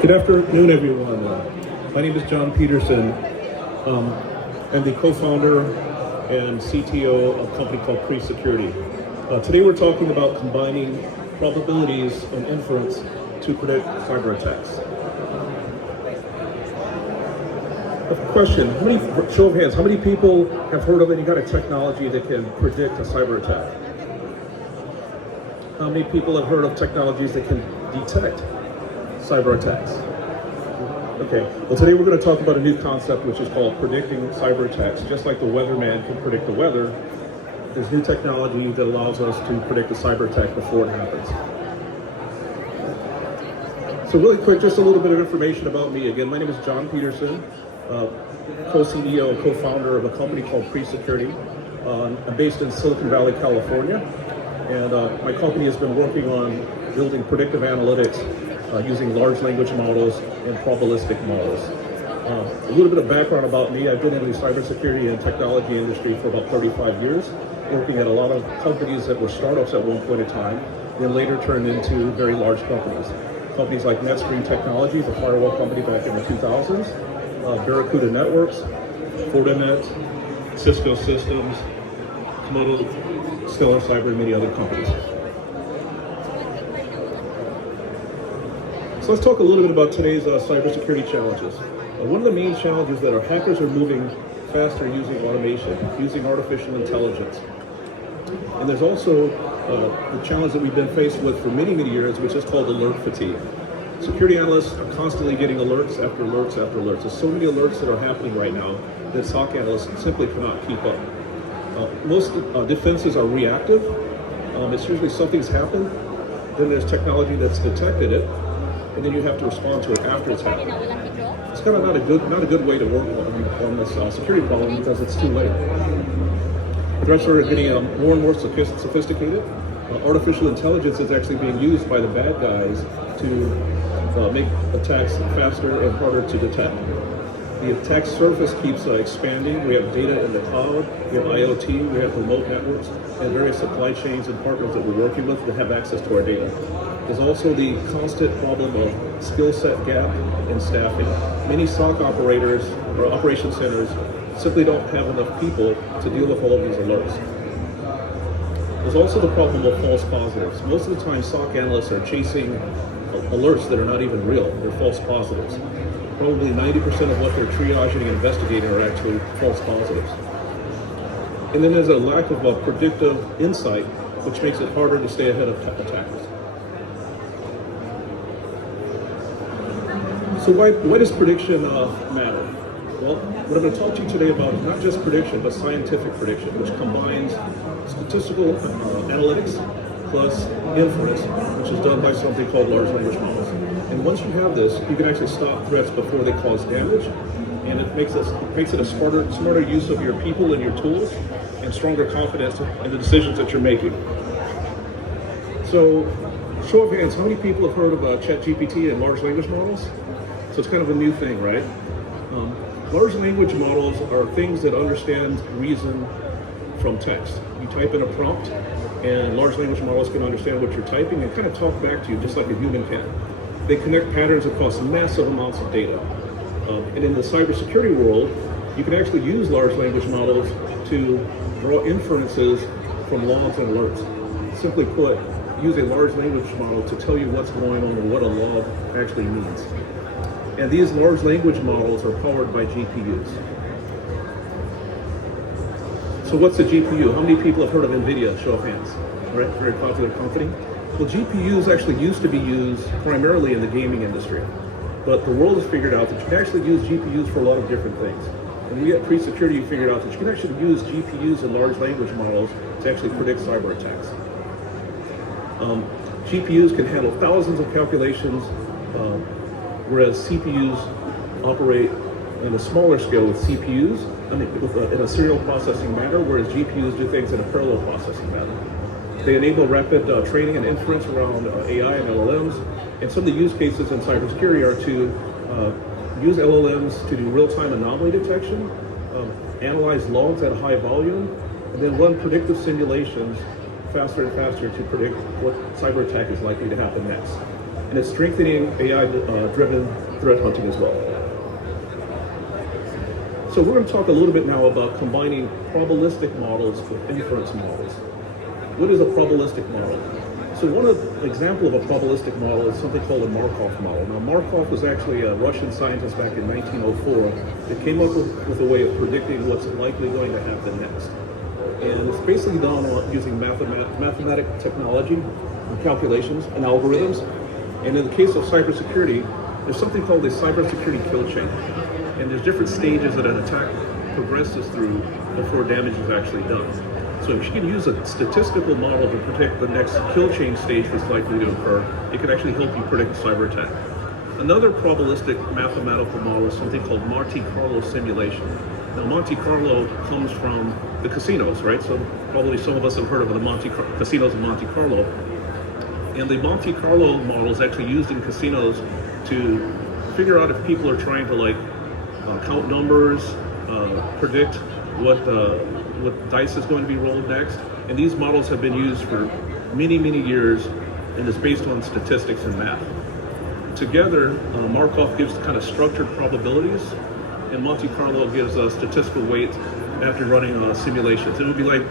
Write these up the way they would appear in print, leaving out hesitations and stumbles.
Good afternoon, everyone. My name is John Peterson. I'm the co-founder and CTO of a company called Pre-Security. Today we're talking about combining probabilities and inference to predict cyber attacks. A question, show of hands, how many people have heard of any kind of technology that can predict a cyber attack? How many people have heard of technologies that can detect cyber attacks? Okay, well today we're going to talk about a new concept which is called predicting cyber attacks. Just like the weatherman can predict the weather, there's new technology that allows us to predict a cyber attack before it happens. So really quick, just a little bit of information about me. Again, my name is John Peterson, co-CEO and co-founder of a company called Pre-Security. I'm based in Silicon Valley, California, and my company has been working on building predictive analytics using large language models and probabilistic models. A little bit of background about me. I've been in the cybersecurity and technology industry for about 35 years, working at a lot of companies that were startups at one point in time, then later turned into very large companies. Companies like NetScreen Technologies, a firewall company back in the 2000s, Barracuda Networks, Fortinet, Cisco Systems, Komodo, Stellar Cyber, and many other companies. So let's talk a little bit about today's cybersecurity challenges. One of the main challenges that our hackers are moving faster using automation, using artificial intelligence. And there's also the challenge that we've been faced with for many, many years, which is called alert fatigue. Security analysts are constantly getting alerts after alerts after alerts. There's so many alerts that are happening right now that SOC analysts simply cannot keep up. Most defenses are reactive. It's usually something's happened, then there's technology that's detected it, and then you have to respond to it after it's happened. It's kind of not a good way to work on this security problem because it's too late. Threats are getting more and more sophisticated. Artificial intelligence is actually being used by the bad guys to make attacks faster and harder to detect. The attack surface keeps expanding. We have data in the cloud, we have IoT, we have remote networks, and various supply chains and partners that we're working with that have access to our data. There's also the constant problem of skill set gap in staffing. Many SOC operators or operation centers simply don't have enough people to deal with all of these alerts. There's also the problem of false positives. Most of the time, SOC analysts are chasing alerts that are not even real. They're false positives. Probably 90% of what they're triaging and investigating are actually false positives. And then there's a lack of predictive insight, which makes it harder to stay ahead of attackers. So why does prediction matter? Well, what I'm going to talk to you today about is not just prediction, but scientific prediction, which combines statistical analytics plus inference, which is done by something called large language models. And once you have this, you can actually stop threats before they cause damage, and it makes it a smarter use of your people and your tools, and stronger confidence in the decisions that you're making. So, show of hands, how many people have heard of ChatGPT and large language models? So it's kind of a new thing, right? Large language models are things that understand reason from text. You type in a prompt, and large language models can understand what you're typing and kind of talk back to you just like a human can. They connect patterns across massive amounts of data. And in the cybersecurity world, you can actually use large language models to draw inferences from logs and alerts. Simply put, use a large language model to tell you what's going on and what a log actually means. And these large language models are powered by GPUs. So what's a GPU? How many people have heard of NVIDIA? Show of hands. Right? Very popular company. Well, GPUs actually used to be used primarily in the gaming industry. But the world has figured out that you can actually use GPUs for a lot of different things. And we at Pre-Security figured out that you can actually use GPUs and large language models to actually predict cyber attacks. GPUs can handle thousands of calculations, whereas CPUs operate in a smaller scale with CPUs in a serial processing manner, whereas GPUs do things in a parallel processing manner. They enable rapid training and inference around AI and LLMs, and some of the use cases in cybersecurity are to use LLMs to do real-time anomaly detection, analyze logs at a high volume, and then run predictive simulations faster and faster to predict what cyber attack is likely to happen next. and it's strengthening AI-driven threat hunting as well. So we're going to talk a little bit now about combining probabilistic models with inference models. What is a probabilistic model? So one example of a probabilistic model is something called a Markov model. Now Markov was actually a Russian scientist back in 1904 that came up with a way of predicting what's likely going to happen next. And it's basically done using mathematical technology, calculations, and algorithms. And in the case of cybersecurity, there's something called a cybersecurity kill chain. And there's different stages that an attack progresses through before damage is actually done. So if you can use a statistical model to predict the next kill chain stage that's likely to occur, it can actually help you predict a cyber attack. Another probabilistic mathematical model is something called Monte Carlo simulation. Now Monte Carlo comes from the casinos, right? So probably some of us have heard of the casinos in Monte Carlo. And the Monte Carlo model is actually used in casinos to figure out if people are trying to count numbers, predict what dice is going to be rolled next. And these models have been used for many, many years, and it's based on statistics and math. Together, Markov gives kind of structured probabilities, and Monte Carlo gives statistical weight after running simulations. It would be like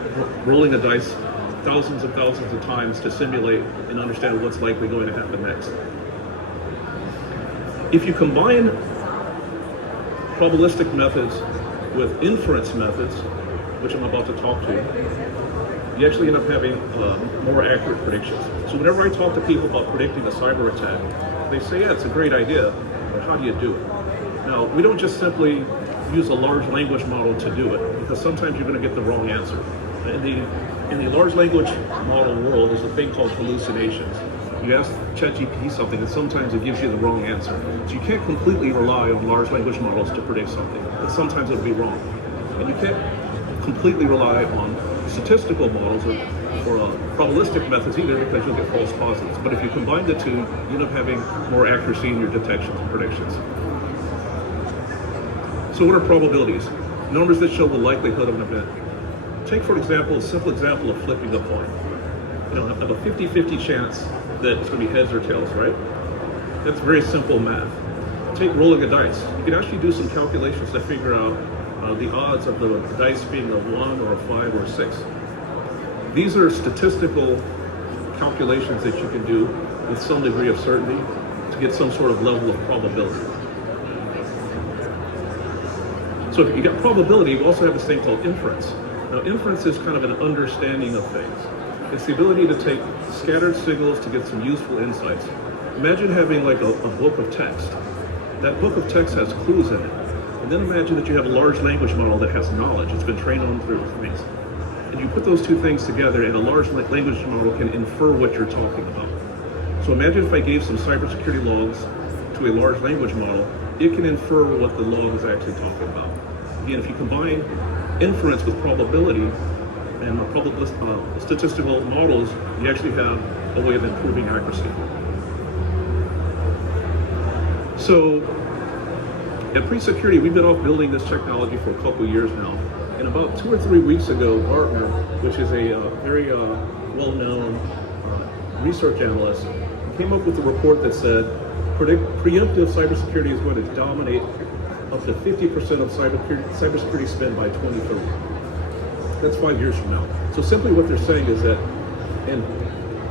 rolling a dice thousands and thousands of times to simulate and understand what's likely going to happen next. If you combine probabilistic methods with inference methods, which I'm about to talk to, you actually end up having more accurate predictions. So whenever I talk to people about predicting a cyber attack, they say, yeah, it's a great idea, but how do you do it? Now, we don't just simply use a large language model to do it, because sometimes you're going to get the wrong answer. In the large language model world, there's a thing called hallucinations. You ask ChatGPT something, and sometimes it gives you the wrong answer. So you can't completely rely on large language models to predict something, because sometimes it'll be wrong. And you can't completely rely on statistical models or probabilistic methods either, because you'll get false positives. But if you combine the two, you end up having more accuracy in your detections and predictions. So what are probabilities? Numbers that show the likelihood of an event. Take, for example, a simple example of flipping a coin. I have a 50-50 chance that it's going to be heads or tails, right? That's very simple math. Take rolling a dice. You can actually do some calculations to figure out the odds of the dice being a 1 or a 5 or a 6. These are statistical calculations that you can do with some degree of certainty to get some sort of level of probability. So if you got probability, you also have this thing called inference. Now inference is kind of an understanding of things. It's the ability to take scattered signals to get some useful insights. Imagine having like a book of text. That book of text has clues in it. And then imagine that you have a large language model that has knowledge. It's been trained on through things. And you put those two things together, and a large language model can infer what you're talking about. So imagine if I gave some cybersecurity logs to a large language model, it can infer what the log is actually talking about. Again, if you combine inference with probability and statistical models, you actually have a way of improving accuracy. So at Pre-Security, we've been off building this technology for a couple of years now. And about 2 or 3 weeks ago, Gartner, which is a very well-known research analyst, came up with a report that said preemptive cybersecurity is going to dominate up to 50% of cybersecurity spend by 2030. That's 5 years from now. So simply what they're saying is that in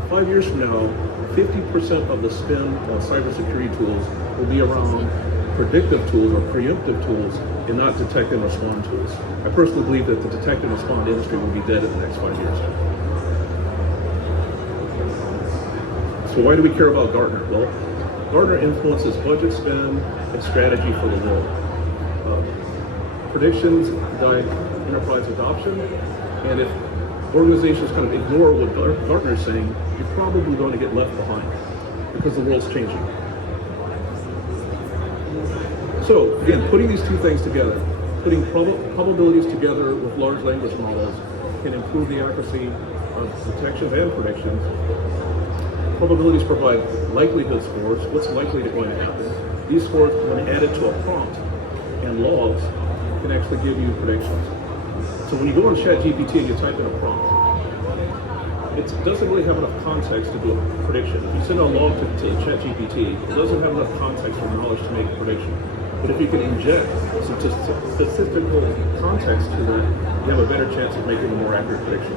5 years from now, 50% of the spend on cybersecurity tools will be around predictive tools or preemptive tools and not detect and respond tools. I personally believe that the detect and respond industry will be dead in the next 5 years. So why do we care about Gartner? Well, Gartner influences budget spend and strategy for the world. Predictions guide enterprise adoption, and if organizations kind of ignore what Gartner is saying, you're probably going to get left behind because the world's changing. So again, putting these two things together, putting probabilities together with large language models can improve the accuracy of detections and predictions. Probabilities provide likelihood scores, what's likely going to happen. These scores, when added to a prompt and logs, can actually give you predictions. So when you go on ChatGPT and you type in a prompt, it doesn't really have enough context to do a prediction. If you send a log to ChatGPT, it doesn't have enough context or knowledge to make a prediction. But if you can inject some statistical context to that, you have a better chance of making a more accurate prediction.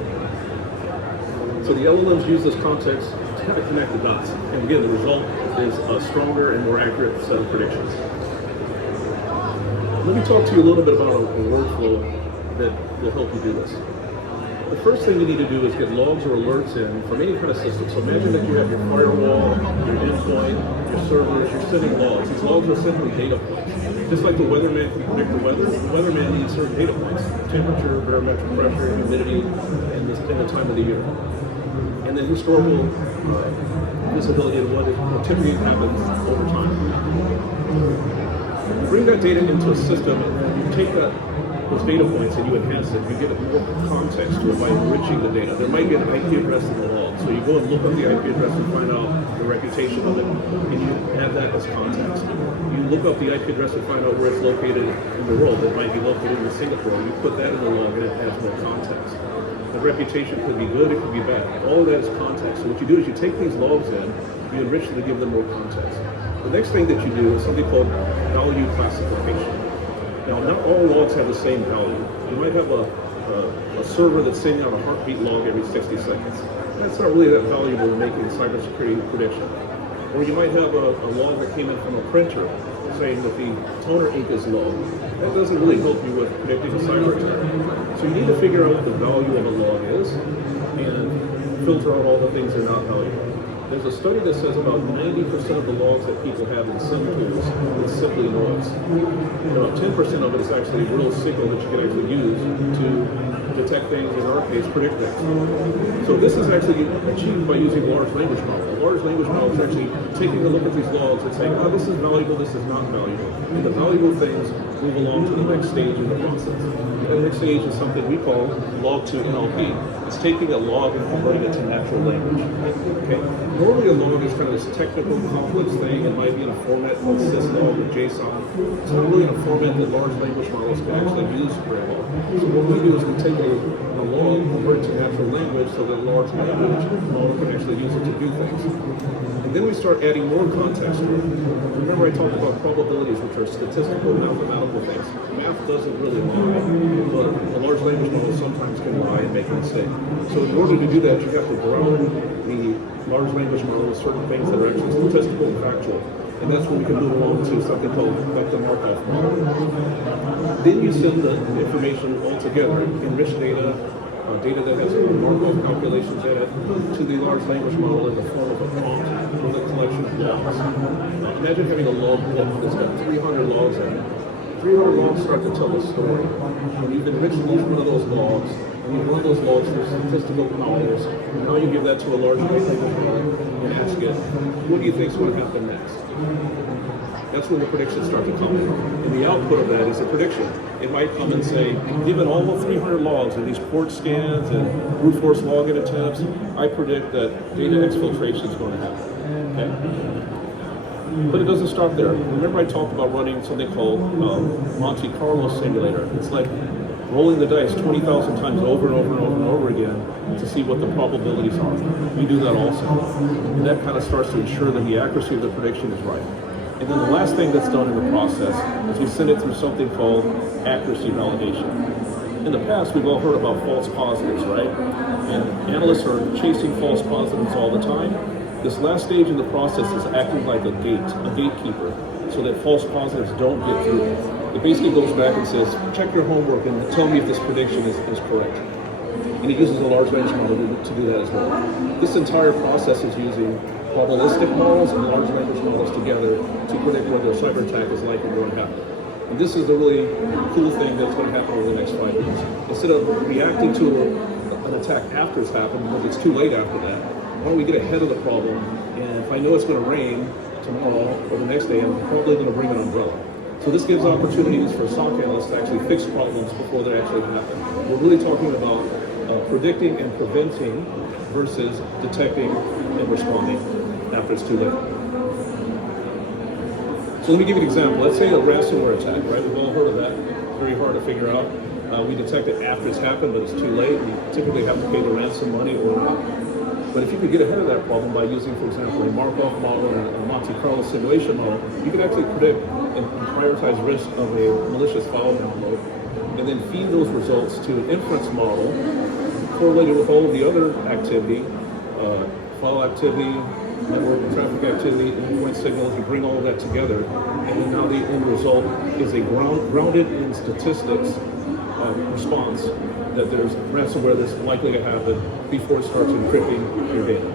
So the LLMs use this context to kind of connect the dots. And again, the result is a stronger and more accurate set of predictions. Let me talk to you a little bit about a workflow that will help you do this. The first thing you need to do is get logs or alerts in from any kind of system. So imagine that you have your firewall, your endpoint, your servers, you're sending logs. These logs are simply data points. Just like the weatherman can predict the weather, the weatherman needs certain data points: temperature, barometric pressure, humidity, and the time of the year. And then historical visibility of what typically happens over time. You bring that data into a system, and you take those data points and you enhance it. You get more context to it by enriching the data. There might be an IP address in the log, so you go and look up the IP address and find out the reputation of it, and you add that as context. You look up the IP address and find out where it's located in the world. It might be located in Singapore. You put that in the log and it adds more context. The reputation could be good, it could be bad. All of that is context. So what you do is you take these logs in, you enrich them to give them more context. The next thing that you do is something called value classification. Now, not all logs have the same value. You might have a server that's sending out a heartbeat log every 60 seconds. That's not really that valuable in making a cybersecurity prediction. Or you might have a log that came in from a printer saying that the toner ink is low. That doesn't really help you with predicting a cyber attack. So you need to figure out what the value of a log is and filter out all the things that are not valuable. There's a study that says about 90% of the logs that people have in some tools is simply noise. About 10% of it is actually a real signal that you can actually use to detect things, in our case, predict things. So this is actually achieved by using large language model. A large language model is actually taking a look at these logs and saying, oh, this is valuable, this is not valuable. And the valuable things move along to the next stage in the process. And the next stage is something we call log to NLP. It's taking a log and converting it to natural language. Okay? Normally a log is kind of this technical, complex thing. It might be in a format called syslog or JSON. It's not really in a format that large language models can actually use very well. So what we do is we take a log, convert it to natural language so that a large language model can actually use it to do things. And then we start adding more context to it. Remember I talked about probabilities, which are statistical, mathematical things. Math doesn't really lie, but a large language model sometimes can lie and make a mistake. So in order to do that, you have to ground the large language model with certain things that are actually statistical and factual. And that's when we can move along to something called like the Markov model. Then you send the information all together, enriched data, data that has Markov calculations in it, to the large language model in the form of a prompt with a collection of logs. Imagine having a log book that's got 300 logs in it. 300 logs start to tell a story. When you've enriched each one of those logs, and you run those logs through statistical counters, and now you give that to a large language model and ask it, what do you think is going to happen next? That's when the predictions start to come in. And the output of that is a prediction. It might come and say, given all the 300 logs and these port scans and brute force login attempts, I predict that data exfiltration is going to happen. Okay? But it doesn't stop there. Remember I talked about running something called Monte Carlo simulator. It's like rolling the dice 20,000 times over and over and over and over again to see what the probabilities are. We do that also. And that kind of starts to ensure that the accuracy of the prediction is right. And then the last thing that's done in the process is we send it through something called accuracy validation. In the past, we've all heard about false positives, right? And analysts are chasing false positives all the time. This last stage in the process is acting like a gatekeeper, so that false positives don't get through. It basically goes back and says, check your homework and tell me if this prediction is correct. And it uses a large language model to do that as well. This entire process is using probabilistic models and large language models together to predict whether a cyber attack is likely going to happen. And this is the really cool thing that's going to happen over the next 5 years. Instead of reacting to an attack after it's happened, because it's too late after that, why don't we get ahead of the problem? And if I know it's going to rain tomorrow or the next day, I'm probably going to bring an umbrella. So this gives opportunities for SOC analysts to actually fix problems before they actually happen. We're really talking about predicting and preventing versus detecting and responding after it's too late. So let me give you an example. Let's say a ransomware attack, right? We've all heard of that. Very hard to figure out. We detect it after it's happened, but it's too late. You typically have to pay the ransom money or But if you could get ahead of that problem by using, for example, a Markov model and a Monte Carlo simulation model, you could actually predict and prioritize risk of a malicious file download, and then feed those results to an inference model correlated with all of the other activity, file activity, network and traffic activity, endpoint signals. You bring all of that together, and then now the end result is a grounded in statistics response that there's ransomware that's likely to happen before it starts encrypting your data.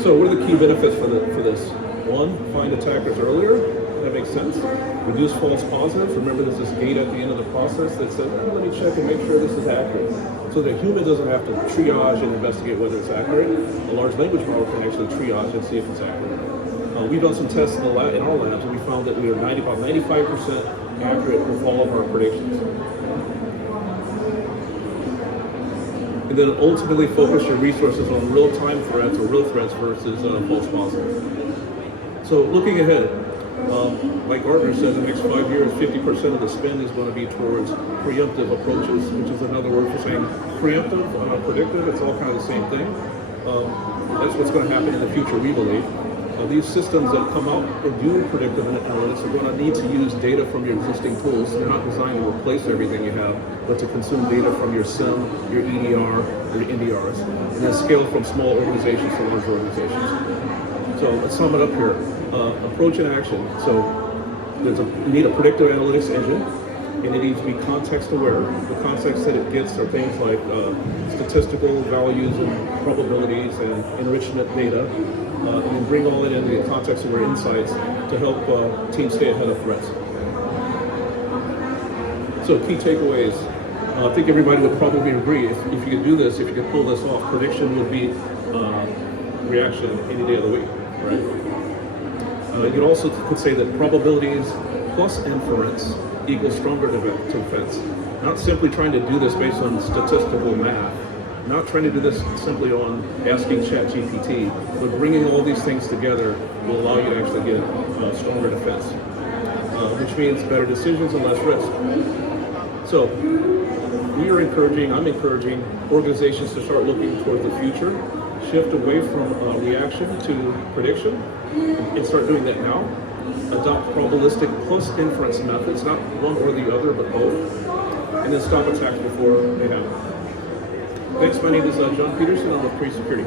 So what are the key benefits for this? One, find attackers earlier. That makes sense. Reduce false positives. Remember, there's this gate at the end of the process that says, oh, let me check and make sure this is accurate. So the human doesn't have to triage and investigate whether it's accurate. A large language model can actually triage and see if it's accurate. We've done some tests in our labs, and we found that we are about 95% accurate with all of our predictions. And then ultimately focus your resources on real-time threats or real threats versus false positives. So looking ahead, like Gartner said, in the next 5 years, 50% of the spend is going to be towards preemptive approaches, which is another word for saying preemptive, predictive. It's all kind of the same thing. That's what's going to happen in the future, we believe. These systems that come out and do predictive analytics are going to need to use data from your existing tools. They're not designed to replace everything you have, but to consume data from your SIM, your EDR, your NDRs, and then scale from small organizations to large organizations. So let's sum it up here. Approach and action. So you need a predictive analytics engine, and it needs to be context aware. The context that it gets are things like statistical values and probabilities and enrichment data, and then bring all that into the context aware insights to help teams stay ahead of threats. So key takeaways. I think everybody would probably agree if you could do this, if you could pull this off, prediction would be reaction any day of the week, right? You also could say that probabilities plus inference equals stronger defense. Not simply trying to do this based on statistical math, not trying to do this simply on asking ChatGPT, but bringing all these things together will allow you to actually get stronger defense, which means better decisions and less risk. So I'm encouraging organizations to start looking towards the future, shift away from reaction to prediction, and start doing that now. Adopt probabilistic plus inference methods, not one or the other, but both, and then stop attacks before they happen. Thanks, my name is John Peterson. I'm with Security.